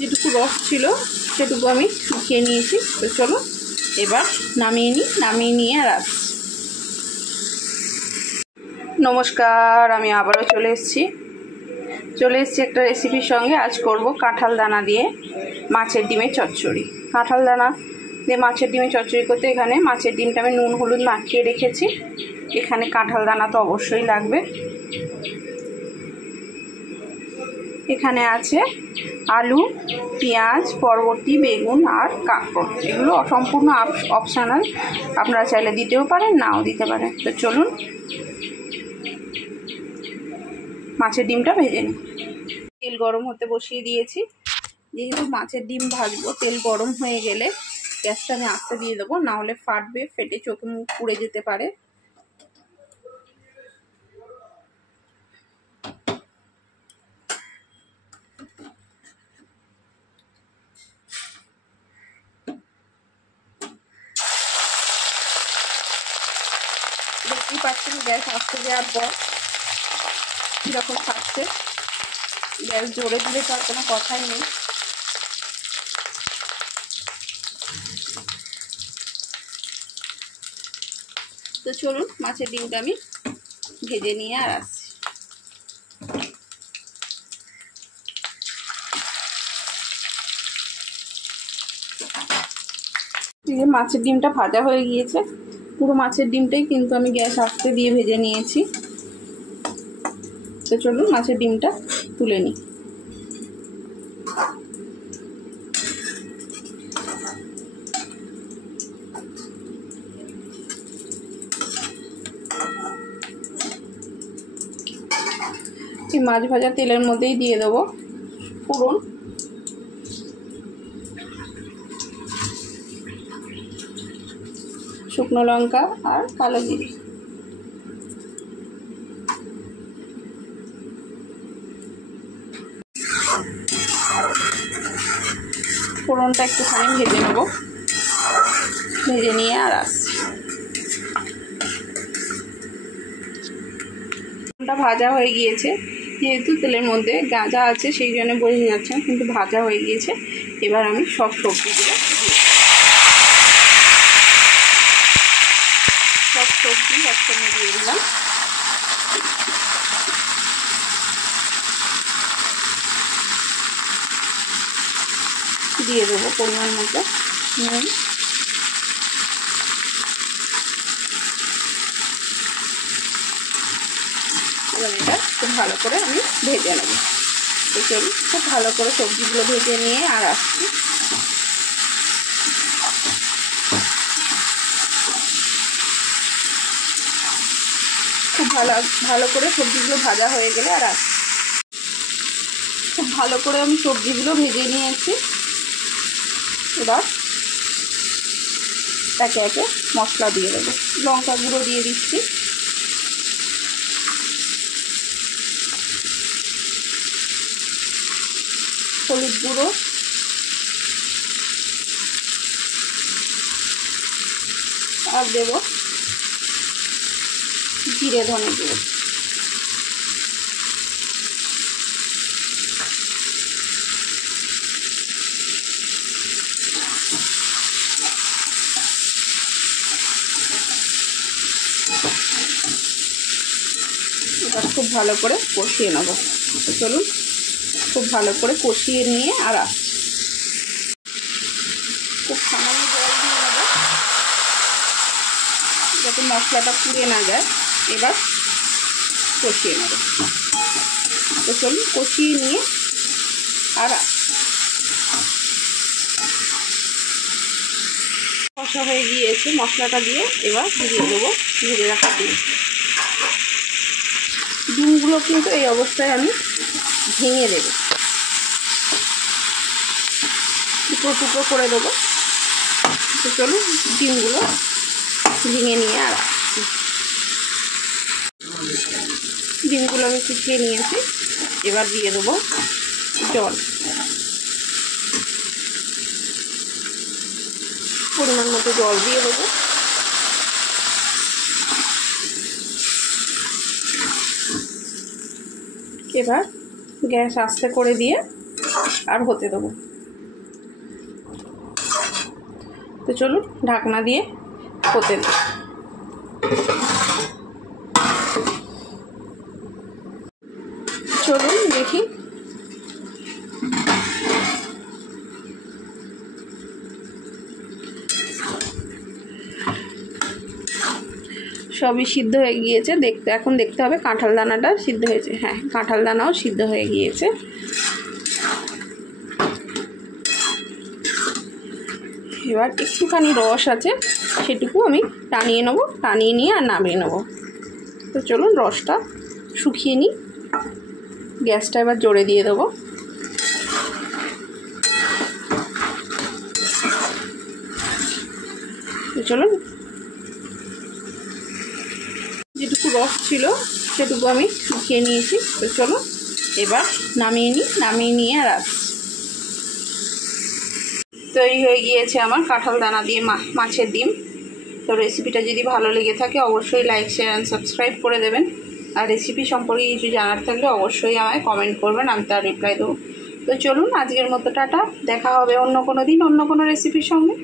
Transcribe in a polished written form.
যেটুকু রস ছিল সেটুকু আমি শুকিয়ে নিয়েছি। তো চলো এবার নামিয়ে নিই, নামিয়ে নিয়ে আর আসছি। নমস্কার, আমি আবারও চলে এসেছি একটা রেসিপির সঙ্গে। আজ করব কাঁঠাল দানা দিয়ে মাছের ডিমের চচ্চড়ি। কাঁঠাল দানা দিয়ে মাছের ডিমের চচ্চড়ি করতে এখানে মাছের ডিমটা আমি নুন হলুদ মাখিয়ে রেখেছি। এখানে কাঁঠাল দানা তো অবশ্যই লাগবে। এখানে আছে আলু, পেঁয়াজ, বরবটি, বেগুন আর কাঁকড়। এগুলো সম্পূর্ণ অপশনাল, আপনারা চাইলে দিতেও পারেন, নাও দিতে পারেন। তো চলুন মাছের ডিমটা ভেজে নিই। তেল গরম হতে বসিয়ে দিয়েছি। যেহেতু মাছের ডিম ভাজবো, তেল গরম হয়ে গেলে গ্যাসটা আমি আস্তে দিয়ে দেবো, না হলে ফাটবে, ফেটে চোখে মুখ পুড়ে যেতে পারে। দেখতেই পাচ্ছেন গ্যাস আস্তে দেওয়ার পর কীরকম থাকছে। গ্যাস জোরে দিলে তো আর কোনো কথাই নেই। তো চলুন মাছের ডিমটা আমি ভেজে নিয়ে আর আসছি। মাছের ডিমটা ভাজা হয়ে গিয়েছে। পুরো মাছের ডিমটাই কিন্তু আমি গ্যাস আস্তে দিয়ে ভেজে নিয়েছি। তো চলুন মাছের ডিমটা তুলে নিই। এই মাছ ভাজা তেলের মধ্যেই দিয়ে দেবো ফোড়ন, শুকনো লঙ্কা আর কালো জিরে। ফোড়নটা একটুখানি ভেজে নেব, ভেজে নিয়ে আর আসছি। ফোড়নটা ভাজা হয়ে গিয়েছে, যেহেতু তেলের মধ্যে গাঁজা আছে সেই জন্য বোঝা যাচ্ছে না, কিন্তু ভাজা হয়ে গিয়েছে। এবার আমি সব সবজিগুলো একসঙ্গে দিয়ে দিলাম। দিয়ে দেবো পরিমাণ মতো নুন, এবার এটা খুব ভালো করে আমি ভেজে নেব। তো চলুন খুব ভালো করে সবজিগুলো ভেজে নিয়ে আর আসছি। খুব ভালো করে সবজিগুলো ভাজা হয়ে গেলে আর আসছি। খুব ভালো করে আমি সবজিগুলো ভেজে নিয়েছি। এবার একে একে মশলা দিয়ে দেবো। লঙ্কা গুঁড়ো দিয়ে দিচ্ছি, হলুদ গুঁড়ো, আর দেব জিরে ধনে গুঁড়ো। এটা খুব ভালো করে কষিয়ে নেব। তো চলুন খুব ভালো করে কষিয়ে নিয়ে আর আসছি। খুব সামান্য জল দিয়ে নেব যাতে মশলাটা পুড়ে না যায়। এবার কষিয়ে নেব। তো চলুন কষিয়ে নিয়ে আর কষা হয়ে গিয়েছে মশলাটা দিয়ে। এবার দিয়ে দেবো ভেজে রাখা ডিম। ডিমগুলো কিন্তু এই অবস্থায় আমি ভেঙে দেবো, টুকরো টুকরো করে দেবো। তো চলুন ডিমগুলো ভেঙে নিয়ে আর আসছি। ডিমগুলো আমি কুচিয়ে নিয়েছি। এবার দিয়ে দেবো জল, পরিমাণ মতো জল দিয়ে দেবো। এবার গ্যাস আস্তে করে দিয়ে আর হতে দেবো। তো চলুন ঢাকনা দিয়ে হতে দিই। চলুন দেখি। সবই সিদ্ধ হয়ে গিয়েছে। এখন দেখতে হবে কাঁঠাল দানাটা সিদ্ধ হয়েছে। হ্যাঁ, কাঁঠাল দানাও সিদ্ধ হয়ে গিয়েছে। এবার একটুখানি রস আছে, সেটুকু আমি টানিয়ে নেবো, টানিয়ে নিয়ে আর নামিয়ে নেবো। তো চলুন রসটা শুকিয়ে নিই। গ্যাসটা এবার জোরে দিয়ে দেবো। তো চলুন, যেটুকু রস ছিল সেটুকু আমি শুকিয়ে নিয়েছি। তো চলো এবার নামিয়ে নিই, নামিয়ে নিয়ে আর আসছি। তৈরি হয়ে গিয়েছে আমার কাঁঠাল দানা দিয়ে মাছের ডিম। তো রেসিপিটা যদি ভালো লেগে থাকে অবশ্যই লাইক, শেয়ার অ্যান্ড সাবস্ক্রাইব করে দেবেন। আর রেসিপি সম্পর্কে কিছু জানার থাকলে অবশ্যই আমায় কমেন্ট করবেন, আমি তার রিপ্লাই দেবো। তো চলুন আজকের মতো টাটা, দেখা হবে অন্য কোনো দিন অন্য কোনো রেসিপির সঙ্গে।